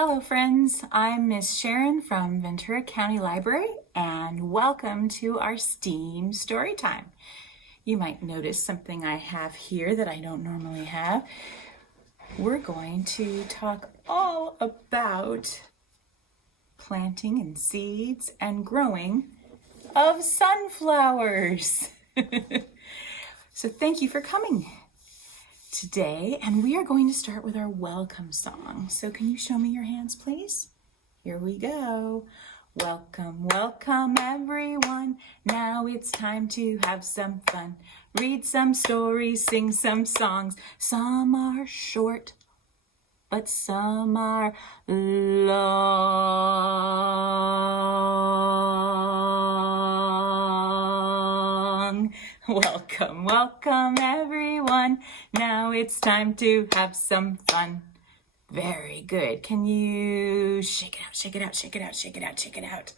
Hello friends, I'm Miss Sharon from Ventura County Library and welcome to our STEAM Storytime. You might notice something I have here that I don't normally have. We're going to talk all about planting and seeds and growing of sunflowers. So thank you for coming today, and we are going to start with our welcome song. So can you show me your hands, please? Here we go. Welcome, welcome everyone. Now it's time to have some fun. Read some stories, sing some songs. Some are short, but some are long. Welcome, welcome everyone. Now it's time to have some fun. Very good. Can you shake it out, shake it out, shake it out, shake it out, shake it out?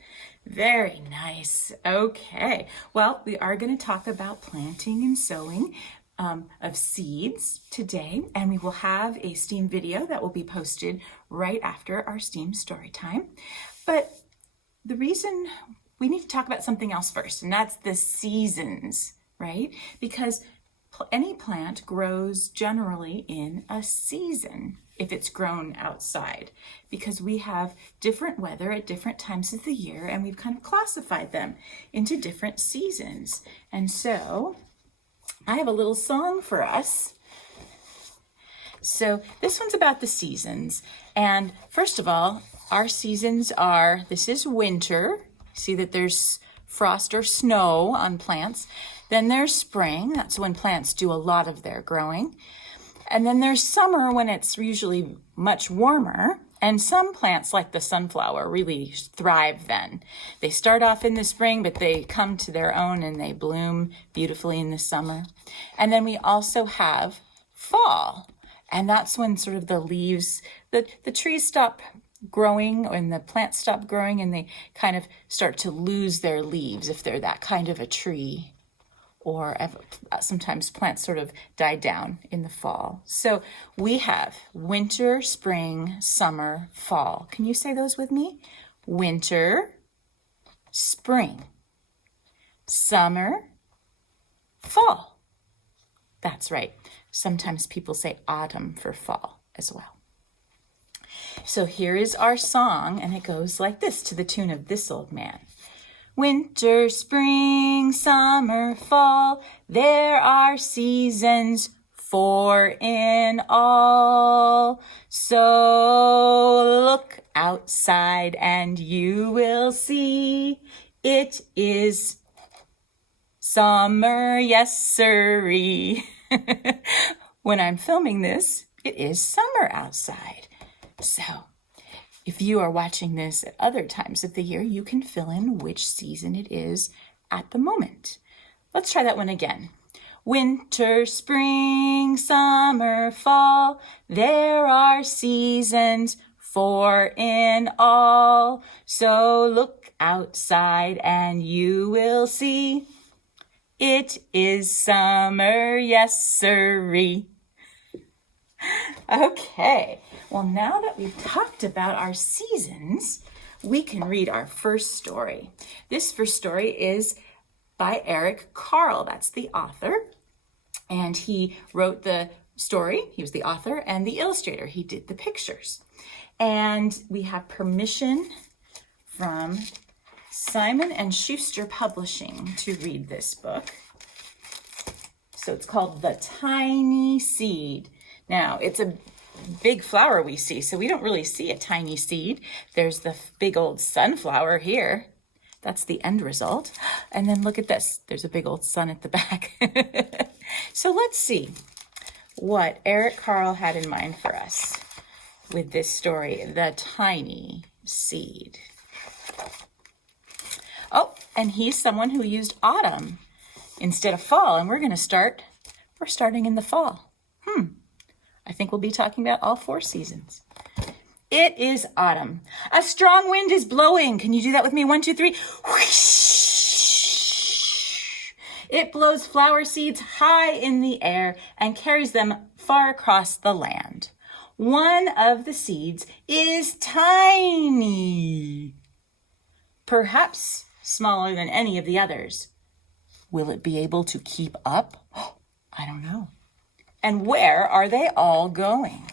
Very nice. Okay. Well, we are going to talk about planting and sowing of seeds today, and we will have a STEAM video that will be posted right after our STEAM story time. But the reason we need to talk about something else first, and that's the seasons, right? Because any plant grows generally in a season if it's grown outside, because we have different weather at different times of the year, and we've kind of classified them into different seasons. And so I have a little song for us. So this one's about the seasons. And first of all, our seasons are, this is winter. See that there's frost or snow on plants. Then there's spring. That's when plants do a lot of their growing. And then there's summer, when it's usually much warmer. And some plants, like the sunflower, really thrive then. They start off in the spring, but they come to their own and they bloom beautifully in the summer. And then we also have fall. And that's when sort of the leaves, the trees stop growing, and the plants stop growing, and they kind of start to lose their leaves if they're that kind of a tree. Or sometimes plants sort of die down in the fall. So we have winter, spring, summer, fall. Can you say those with me? Winter, spring, summer, fall. That's right. Sometimes people say autumn for fall as well. So here is our song, and it goes like this, to the tune of This Old Man. Winter, spring, summer, fall, there are seasons 4 in all. So look outside and you will see it is summer, yes sirree. When I'm filming this, it is summer outside. So if you are watching this at other times of the year, you can fill in which season it is at the moment. Let's try that one again. Winter, spring, summer, fall, there are seasons 4 in all. So look outside and you will see it is summer, yes sirree. Okay, well, now that we've talked about our seasons, we can read our first story. This first story is by Eric Carle. That's the author. And he wrote the story. He was the author and the illustrator. He did the pictures. And we have permission from Simon and Schuster Publishing to read this book. So it's called The Tiny Seed. Now, it's a big flower we see, so we don't really see a tiny seed. There's the big old sunflower here. That's the end result. And then look at this. There's a big old sun at the back. So let's see what Eric Carle had in mind for us with this story, The Tiny Seed. Oh, and he's someone who used autumn instead of fall, and we're starting in the fall. I think we'll be talking about all 4 seasons. It is autumn. A strong wind is blowing. Can you do that with me? 1, 2, 3. Whoosh! It blows flower seeds high in the air and carries them far across the land. One of the seeds is tiny, perhaps smaller than any of the others. Will it be able to keep up? I don't know. And where are they all going?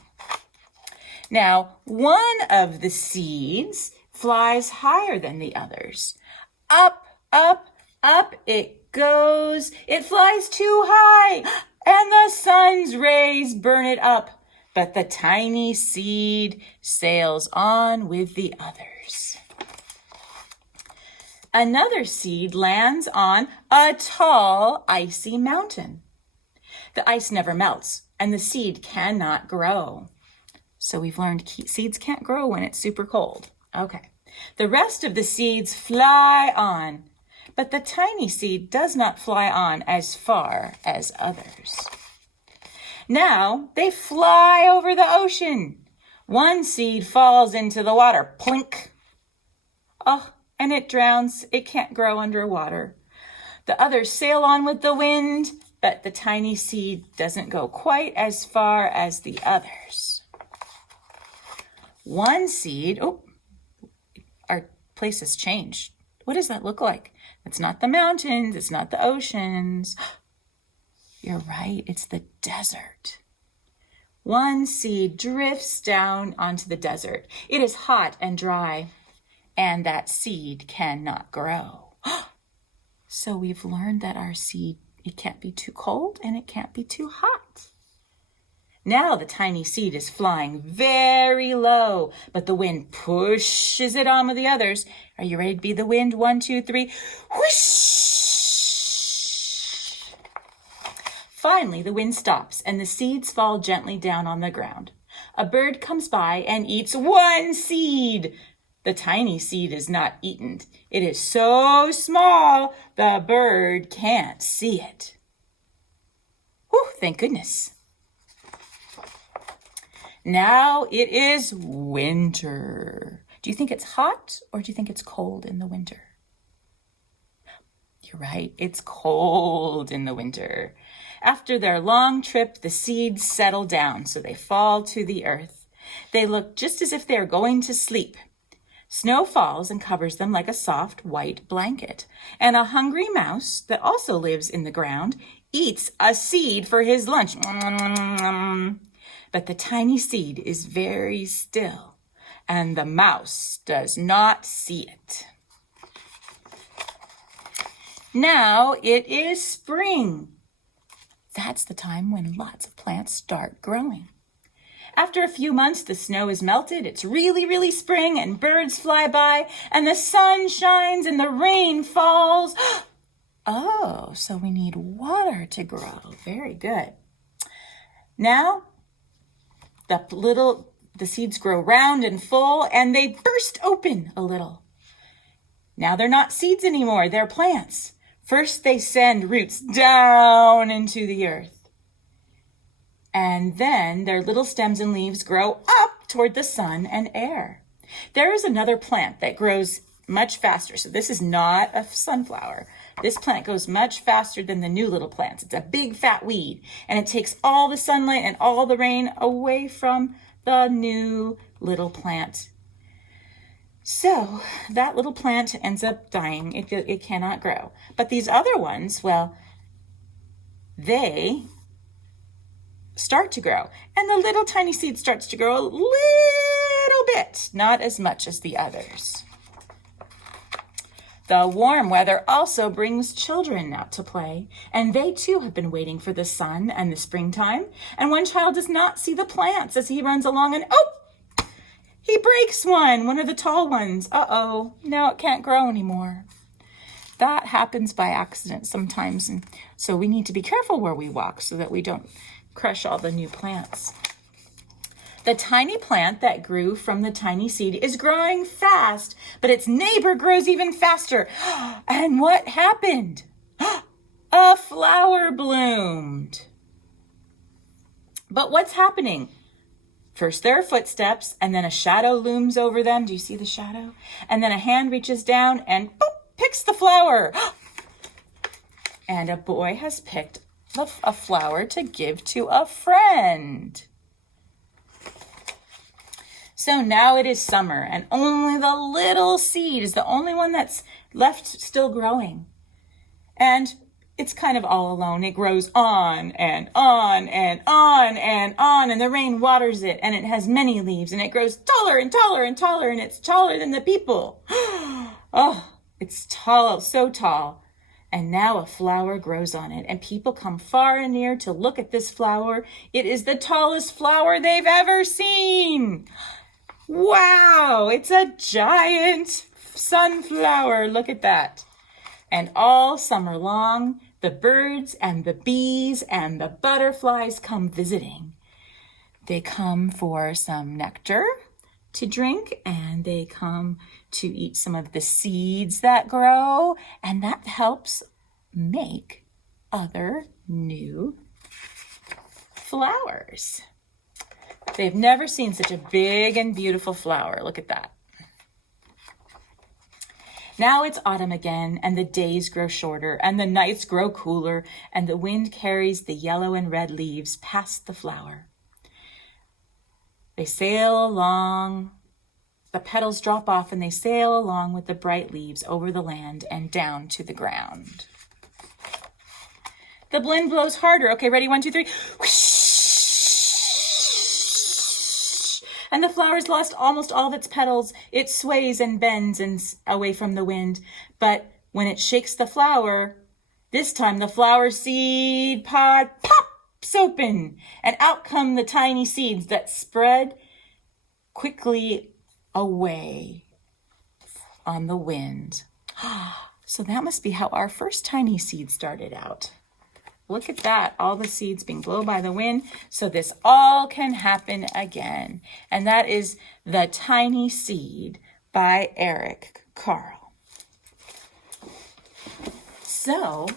Now, one of the seeds flies higher than the others. Up, up, up it goes. It flies too high, and the sun's rays burn it up. But the tiny seed sails on with the others. Another seed lands on a tall, icy mountain. The ice never melts, and the seed cannot grow. So we've learned seeds can't grow when it's super cold. Okay. The rest of the seeds fly on, but the tiny seed does not fly on as far as others. Now they fly over the ocean. One seed falls into the water, plink. Oh, and it drowns. It can't grow underwater. The others sail on with the wind, but the tiny seed doesn't go quite as far as the others. One seed, our place has changed. What does that look like? It's not the mountains, it's not the oceans. You're right, it's the desert. One seed drifts down onto the desert. It is hot and dry, and that seed cannot grow. So we've learned that our seed, it can't be too cold and it can't be too hot. Now the tiny seed is flying very low, but the wind pushes it on with the others. Are you ready to be the wind? 1, 2, 3. Whoosh! Finally, the wind stops and the seeds fall gently down on the ground. A bird comes by and eats one seed. The tiny seed is not eaten. It is so small, the bird can't see it. Whew, thank goodness. Now it is winter. Do you think it's hot or do you think it's cold in the winter? You're right, it's cold in the winter. After their long trip, the seeds settle down, so they fall to the earth. They look just as if they are going to sleep. Snow falls and covers them like a soft white blanket. And a hungry mouse that also lives in the ground eats a seed for his lunch. But the tiny seed is very still, and the mouse does not see it. Now it is spring. That's the time when lots of plants start growing. After a few months, the snow is melted. It's really, really spring, and birds fly by, and the sun shines, and the rain falls. Oh, so we need water to grow. Very good. Now, the seeds grow round and full, and they burst open a little. Now they're not seeds anymore, they're plants. First, they send roots down into the earth. And then their little stems and leaves grow up toward the sun and air. There is another plant that grows much faster. So this is not a sunflower. This plant goes much faster than the new little plants. It's a big fat weed, and it takes all the sunlight and all the rain away from the new little plant. So that little plant ends up dying. It cannot grow. But these other ones, well, they start to grow. And the little tiny seed starts to grow a little bit, not as much as the others. The warm weather also brings children out to play, and they too have been waiting for the sun and the springtime. And one child does not see the plants as he runs along, and he breaks one of the tall ones. Uh-oh, now it can't grow anymore. That happens by accident sometimes, and so we need to be careful where we walk so that we don't crush all the new plants. The tiny plant that grew from the tiny seed is growing fast, but its neighbor grows even faster. And what happened? A flower bloomed. But what's happening? First there are footsteps, and then a shadow looms over them. Do you see the shadow? And then a hand reaches down and picks the flower. And a boy has picked a flower to give to a friend. So now it is summer, and only the little seed is the only one that's left still growing. And it's kind of all alone. It grows on and on and on and on, and the rain waters it, and it has many leaves, and it grows taller and taller and taller, and it's taller than the people. Oh, it's tall, so tall. And now a flower grows on it, and people come far and near to look at this flower. It is the tallest flower they've ever seen. Wow, it's a giant sunflower. Look at that. And all summer long, the birds and the bees and the butterflies come visiting. They come for some nectar to drink, and they come to eat some of the seeds that grow, and that helps make other new flowers. They've never seen such a big and beautiful flower. Look at that. Now it's autumn again, and the days grow shorter, and the nights grow cooler, and the wind carries the yellow and red leaves past the flower. They sail along, the petals drop off, and they sail along with the bright leaves over the land and down to the ground. The wind blows harder. Okay, ready? 1, 2, 3. Whoosh! And the flower's lost almost all of its petals. It sways and bends and away from the wind. But when it shakes the flower, this time the flower seed pod pops open, and out come the tiny seeds that spread quickly away on the wind. So that must be how our first tiny seed started out. Look at that, all the seeds being blown by the wind. So this all can happen again. And that is The Tiny Seed by Eric Carle. So,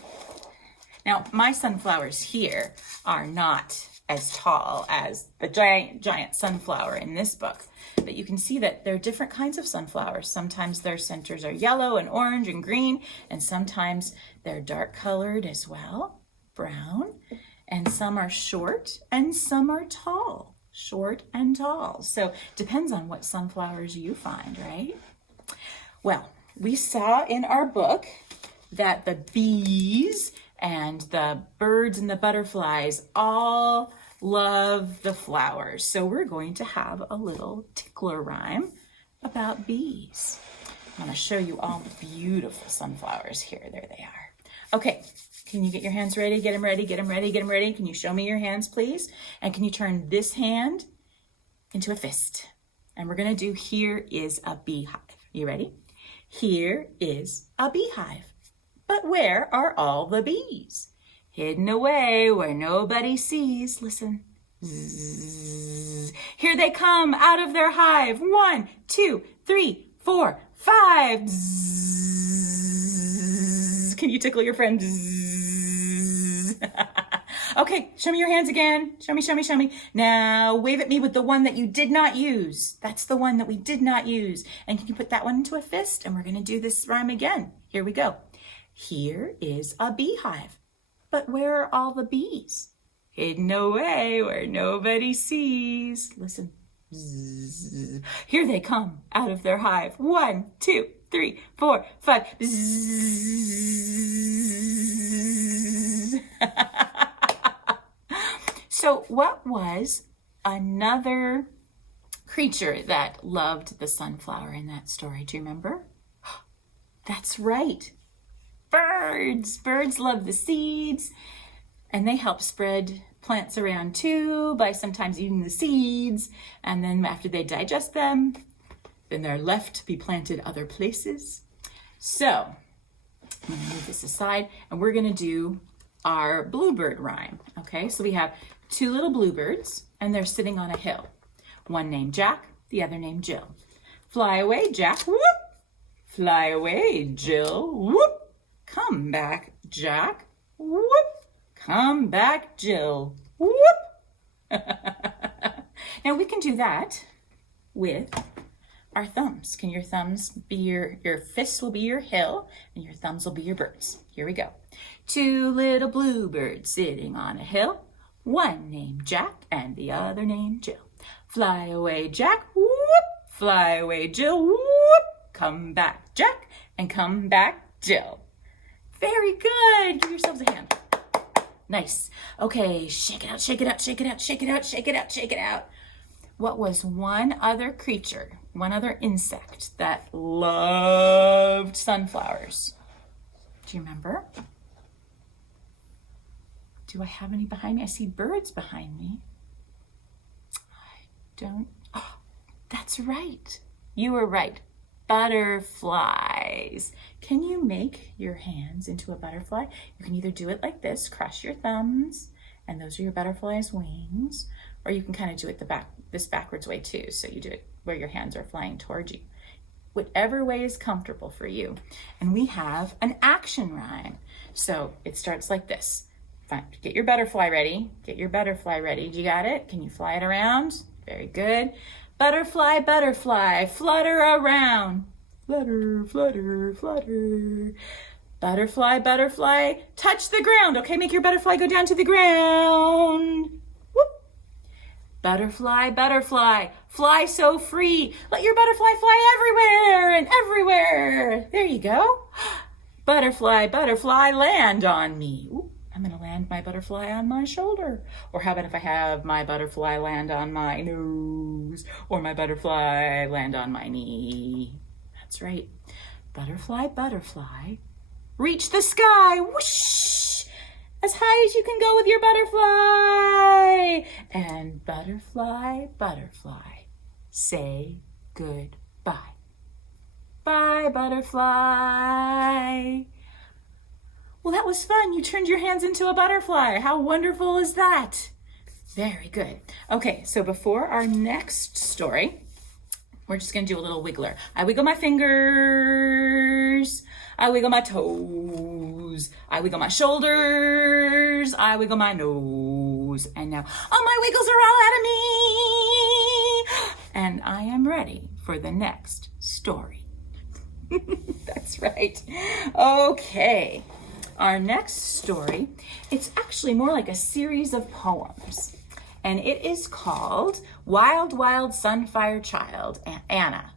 now my sunflowers here are not as tall as the giant sunflower in this book. But you can see that there are different kinds of sunflowers. Sometimes their centers are yellow and orange and green, and sometimes they're dark colored as well. Brown, and some are short and some are tall, short and tall. So depends on what sunflowers you find, right? Well, we saw in our book that the bees and the birds and the butterflies all love the flowers. So we're going to have a little tickler rhyme about bees. I'm going to show you all the beautiful sunflowers here. There they are. Okay. Can you get your hands ready? Get them ready, get them ready, get them ready. Can you show me your hands, please? And can you turn this hand into a fist? And we're going to do Here is a Beehive. You ready? Here is a beehive. But where are all the bees? Hidden away where nobody sees. Listen. Zzz. Here they come out of their hive. 1, 2, 3, 4, 5. Zzz. Can you tickle your friend? Zzz. Okay, show me your hands again. Show me, show me, show me. Now wave at me with the one that you did not use. That's the one that we did not use. And can you put that one into a fist? And we're going to do this rhyme again. Here we go. Here is a beehive. But where are all the bees? Hidden away where nobody sees. Listen. Zzz. Here they come out of their hive. 1, 2, 3, 4, 5. So what was another creature that loved the sunflower in that story? Do you remember? That's right. Birds. Birds love the seeds, and they help spread plants around too by sometimes eating the seeds, and then after they digest them, then they're left to be planted other places. So I'm going to move this aside, and we're going to do our bluebird rhyme. Okay, so we have 2 little bluebirds, and they're sitting on a hill. One named Jack, the other named Jill. Fly away, Jack, whoop! Fly away, Jill, whoop! Come back, Jack, whoop! Come back, Jill, whoop! Now we can do that with our thumbs. Can your thumbs be your fists will be your hill, and your thumbs will be your birds. Here we go. 2 little bluebirds sitting on a hill. One named Jack and the other named Jill. Fly away, Jack, whoop! Fly away, Jill. Whoop. Come back, Jack. And come back, Jill. Very good. Give yourselves a hand. Nice. Okay, shake it out, shake it out, shake it out, shake it out, shake it out, shake it out. What was one other creature, one other insect that loved sunflowers? Do you remember? Do I have any behind me? I see birds behind me. I don't. Oh, that's right. You were right. Butterflies. Can you make your hands into a butterfly? You can either do it like this, cross your thumbs, and those are your butterfly's wings, or you can kind of do it this backwards way too. So you do it where your hands are flying towards you. Whatever way is comfortable for you. And we have an action rhyme. So it starts like this. Fine. Get your butterfly ready. Get your butterfly ready. Do you got it? Can you fly it around? Very good. Butterfly, butterfly, flutter around. Flutter, flutter, flutter. Butterfly, butterfly, touch the ground. Okay, make your butterfly go down to the ground. Whoop. Butterfly, butterfly, fly so free. Let your butterfly fly everywhere and everywhere. There you go. Butterfly, butterfly, land on me. Ooh, I'm gonna land my butterfly on my shoulder. Or how about if I have my butterfly land on my nose, or my butterfly land on my knee? That's right. Butterfly, butterfly, reach the sky. Whoosh! As high as you can go with your butterfly. And butterfly, butterfly, say goodbye. Bye, butterfly. Well, that was fun. You turned your hands into a butterfly. How wonderful is that? Very good. Okay, so before our next story, we're just going to do a little wiggler. I wiggle my fingers. I wiggle my toes. I wiggle my shoulders. I wiggle my nose. And now all my wiggles are all out of me. And I am ready for the next story. That's right. Okay. Our next story, it's actually more like a series of poems. And it is called Wild, Wild Sunfire Child, Anna,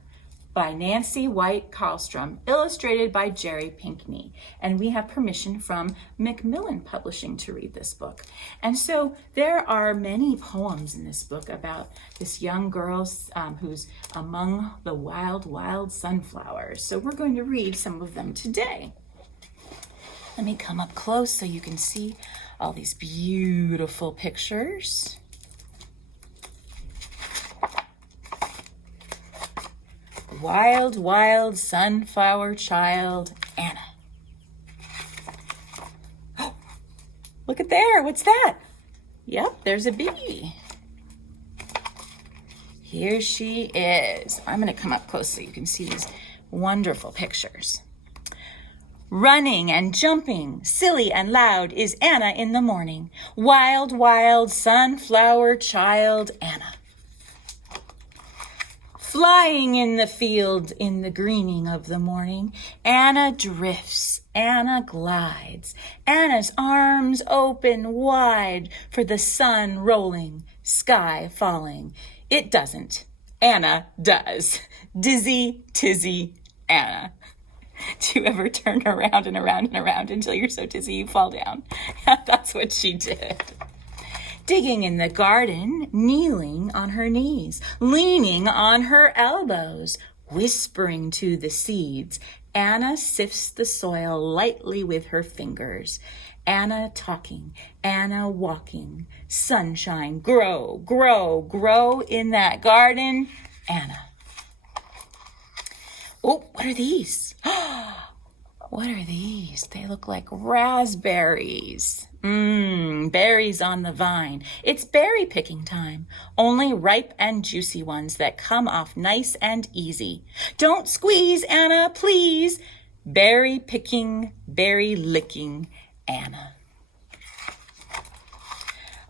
by Nancy Carlstrom, illustrated by Jerry Pinkney. And we have permission from Macmillan Publishing to read this book. And so there are many poems in this book about this young girl who's among the wild, wild sunflowers. So we're going to read some of them today. Let me come up close so you can see all these beautiful pictures. Wild, wild sunflower child, Anna. Oh, look at there. What's that? Yep, there's a bee. Here she is. I'm going to come up close so you can see these wonderful pictures. Running and jumping, silly and loud, is Anna in the morning. Wild, wild sunflower child, Anna. Flying in the field in the greening of the morning, Anna drifts, Anna glides, Anna's arms open wide for the sun rolling, sky falling. It doesn't. Anna does. Dizzy, tizzy, Anna. Do you ever turn around and around and around until you're so dizzy you fall down? That's what she did. Digging in the garden, kneeling on her knees, leaning on her elbows, whispering to the seeds, Anna sifts the soil lightly with her fingers. Anna talking, Anna walking, sunshine, grow, grow, grow in that garden, Anna. Oh, what are these? What are these? They look like raspberries. Berries on the vine. It's berry picking time. Only ripe and juicy ones that come off nice and easy. Don't squeeze, Anna, please. Berry picking, berry licking, Anna.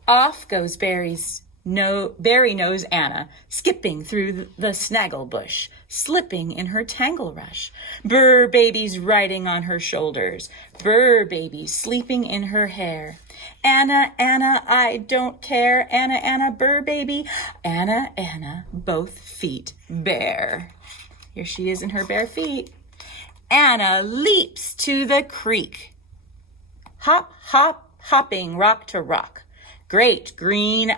Off goes Berry Nose Anna, skipping through the snaggle bush, slipping in her tangle rush. Burr babies riding on her shoulders. Burr babies sleeping in her hair. Anna, Anna, I don't care. Anna, Anna, burr baby. Anna, Anna, both feet bare. Here she is in her bare feet. Anna leaps to the creek. Hop, hop, hopping rock to rock. Great green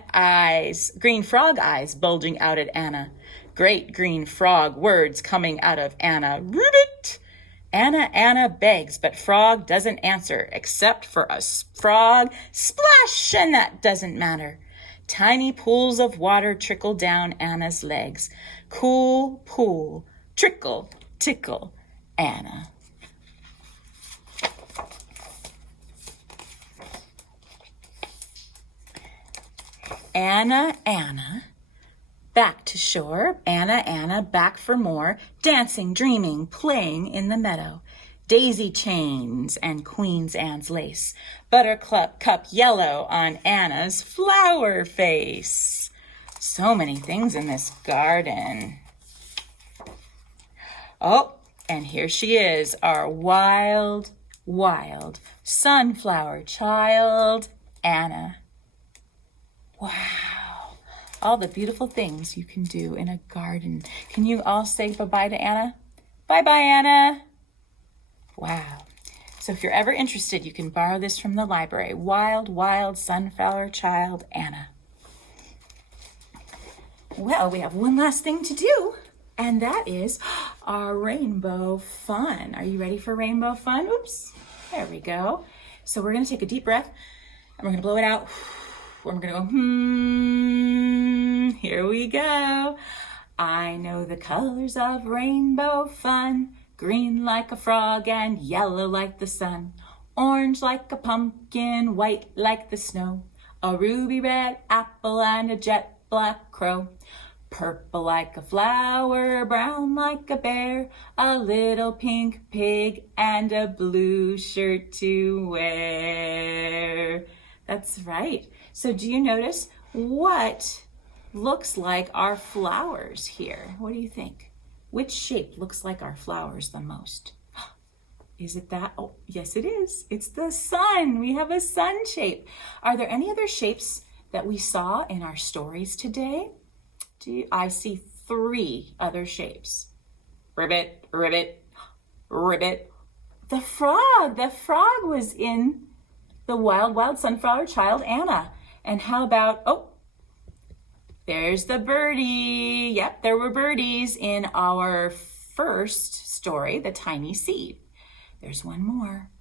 frog eyes bulging out at Anna. Great green frog words coming out of Anna. Ribbit! Anna, Anna begs, but frog doesn't answer, except for a frog splash, and that doesn't matter. Tiny pools of water trickle down Anna's legs. Cool pool, trickle, tickle, Anna. Anna, Anna, back to shore. Anna, Anna, back for more. Dancing, dreaming, playing in the meadow. Daisy chains and Queen's Anne's lace. Buttercup yellow on Anna's flower face. So many things in this garden. Oh, and here she is, our wild, wild sunflower child, Anna. Wow, all the beautiful things you can do in a garden. Can you all say bye-bye to Anna? Bye-bye, Anna. Wow. So if you're ever interested, you can borrow this from the library. Wild, wild sunflower child, Anna. Well, we have one last thing to do, and that is our rainbow fun. Are you ready for rainbow fun? Oops, there we go. So we're gonna take a deep breath, and we're gonna blow it out. We're gonna go, here we go. I know the colors of rainbow fun. Green like a frog and yellow like the sun. Orange like a pumpkin, white like the snow. A ruby red apple and a jet black crow. Purple like a flower, brown like a bear. A little pink pig and a blue shirt to wear. That's right. So do you notice what looks like our flowers here? What do you think? Which shape looks like our flowers the most? Is it that? Oh, yes, it is. It's the sun. We have a sun shape. Are there any other shapes that we saw in our stories today? I see 3 other shapes. Ribbit, ribbit, ribbit. The frog was in the wild, wild sunflower child, Anna. And how about, oh, there's the birdie. Yep, there were birdies in our first story, The Tiny Seed. There's one more.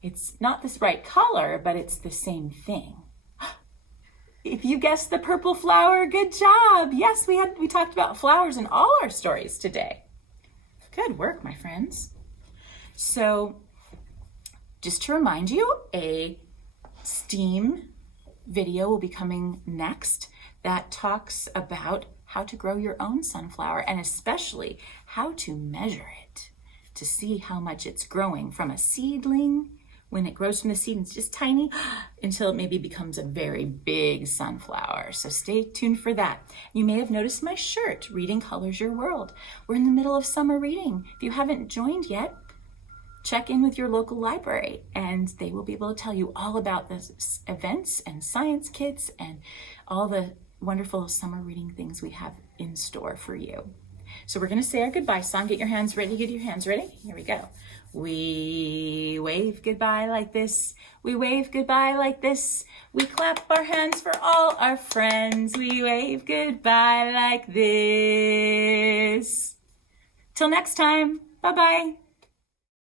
It's not this bright color, but it's the same thing. If you guessed the purple flower, good job. Yes, we talked about flowers in all our stories today. Good work, my friends. So just to remind you, a STEAM video will be coming next that talks about how to grow your own sunflower and especially how to measure it to see how much it's growing from a seedling when it grows from the seed and it's just tiny until it maybe becomes a very big sunflower. So stay tuned for that. You may have noticed my shirt, Reading Colors Your World. We're in the middle of summer reading. If you haven't joined yet, check in with your local library and they will be able to tell you all about the events and science kits and all the wonderful summer reading things we have in store for you. So we're going to say our goodbye song. Get your hands ready. Get your hands ready. Here we go. We wave goodbye like this. We wave goodbye like this. We clap our hands for all our friends. We wave goodbye like this. Till next time. Bye-bye.